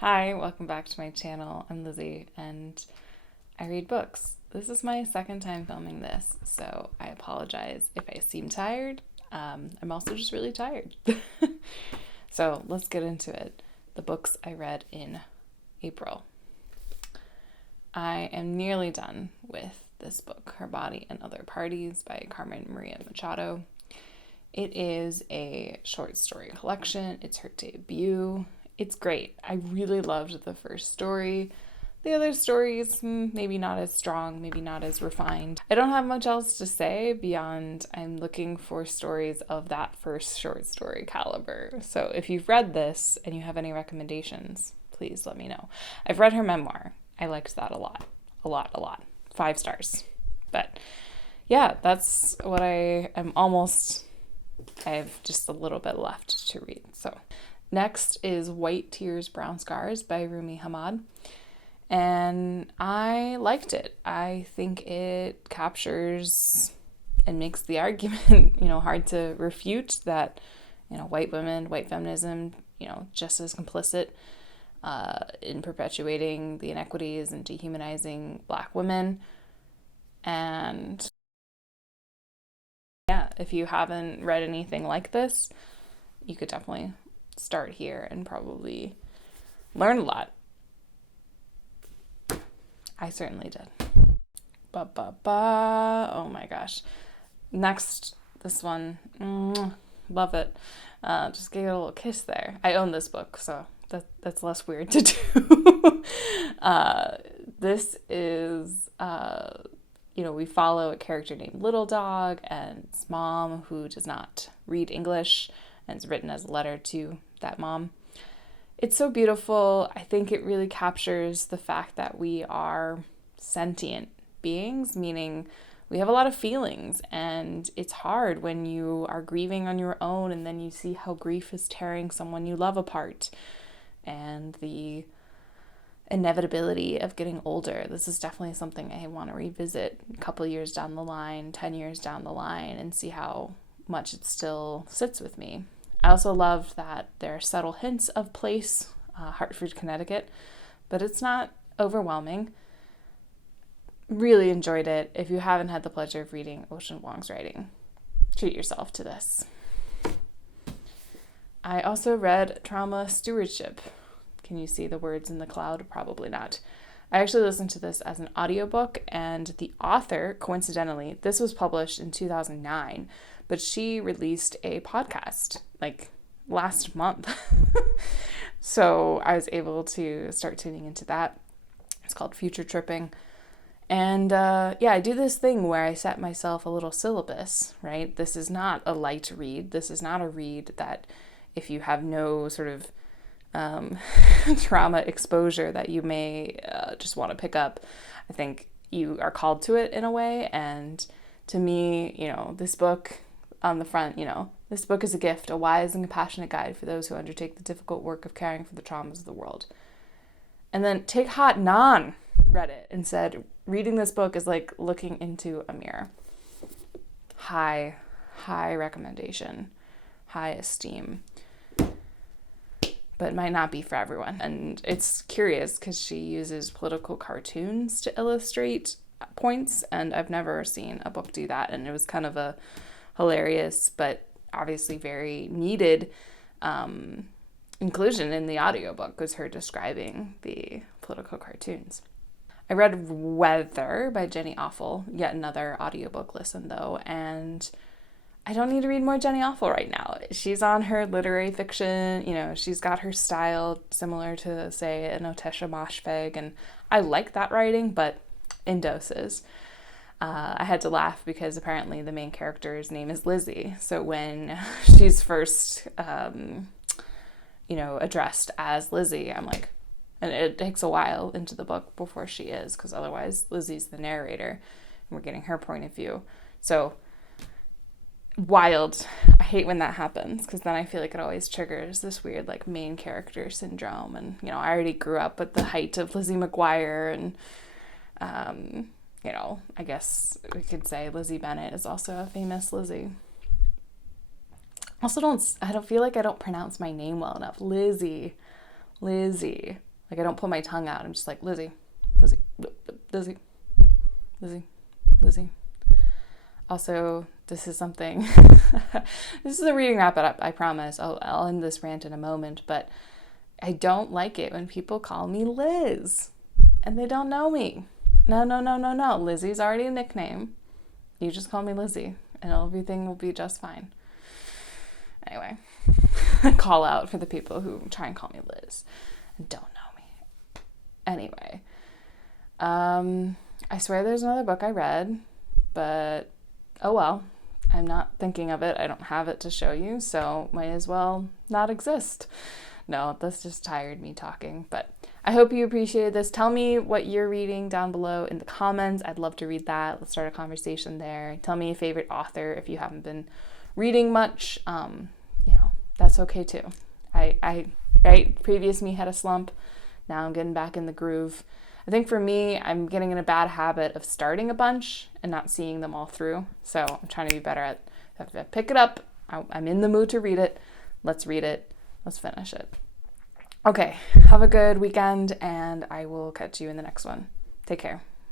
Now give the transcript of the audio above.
Hi, welcome back to my channel. I'm Lizzie and I read books. This is my second time filming this, so I apologize if I seem tired. I'm also just really tired. So let's get into it. The books I read in April. I am nearly done with this book, Her Body and Other Parties by Carmen Machado. It is a short story collection. It's her debut. It's great. I really loved the first story. The other stories, maybe not as strong, maybe not as refined. I don't have much else to say beyond I'm looking for stories of that first short story caliber. So if you've read this and you have any recommendations, please let me know. I've read her memoir. I liked that a lot. A lot. 5 stars. But yeah, that's what I have just a little bit left to read. So next is White Tears, Brown Scars by Rumi Hamad. And I liked it. I think it captures and makes the argument, hard to refute that, white women, white feminism, just as complicit in perpetuating the inequities and dehumanizing Black women. And yeah, if you haven't read anything like this, you could definitely start here and probably learn a lot. I certainly did. Oh my gosh. Next, this one. Love it. Just gave it a little kiss there. I own this book, so that's less weird to do. This is, we follow a character named Little Dog and his mom who does not read English, and it's written as a letter to that mom. It's so beautiful. I think it really captures the fact that we are sentient beings, meaning we have a lot of feelings, and it's hard when you are grieving on your own and then you see how grief is tearing someone you love apart and the inevitability of getting older. This is definitely something I want to revisit a couple years down the line, 10 years down the line, and see how much it still sits with me. I also loved that there are subtle hints of place, Hartford, Connecticut, but it's not overwhelming. Really enjoyed it. If you haven't had the pleasure of reading Ocean Vuong's writing, treat yourself to this. I also read Trauma Stewardship. Can you see the words in the cloud? Probably not. I actually listened to this as an audiobook, and the author, coincidentally, this was published in 2009, but she released a podcast like last month. So I was able to start tuning into that. It's called Future Tripping. And I do this thing where I set myself a little syllabus, right? This is not a light read. This is not a read that if you have no sort of trauma exposure that you may just want to pick up. I think you are called to it in a way. And to me, this book on the front, this book is a gift, a wise and compassionate guide for those who undertake the difficult work of caring for the traumas of the world. And then Take Hot Nan read it and said, reading this book is like looking into a mirror. High recommendation, high esteem, but might not be for everyone. And it's curious because she uses political cartoons to illustrate points, and I've never seen a book do that. And it was kind of a hilarious, but obviously very needed inclusion in the audiobook was her describing the political cartoons. I read Weather by Jenny Offill, yet another audiobook listen though, and I don't need to read more Jenny Offill right now. She's on her literary fiction, she's got her style similar to, say, an Otesha Moshfegh, and I like that writing, but in doses. I had to laugh because apparently the main character's name is Lizzie. So when she's first, addressed as Lizzie, I'm like, and it takes a while into the book before she is, because otherwise Lizzie's the narrator and we're getting her point of view. So wild. I hate when that happens because then I feel like it always triggers this weird like main character syndrome. And, I already grew up at the height of Lizzie McGuire and, I guess we could say Lizzie Bennett is also a famous Lizzie. Also I don't feel like I don't pronounce my name well enough. Lizzie. Like, I don't put my tongue out. I'm just like, Lizzie, Lizzie, Lizzie, Lizzie, Lizzie. Also, this is something, this is a reading wrap up, I promise. I'll end this rant in a moment, but I don't like it when people call me Liz and they don't know me. No. Lizzie's already a nickname. You just call me Lizzie and everything will be just fine. Anyway, call out for the people who try and call me Liz and don't know me. Anyway, I swear there's another book I read, but oh well, I'm not thinking of it. I don't have it to show you, so might as well not exist. No, this just tired me talking, but I hope you appreciated this. Tell me what you're reading down below in the comments. I'd love to read that. Let's start a conversation there. Tell me your favorite author if you haven't been reading much. That's okay too. Right, previous me had a slump. Now I'm getting back in the groove. I think for me, I'm getting in a bad habit of starting a bunch and not seeing them all through. So I'm trying to be better at, if I pick it up, I'm in the mood to read it. Let's read it. Let's finish it. Okay, have a good weekend, and I will catch you in the next one. Take care.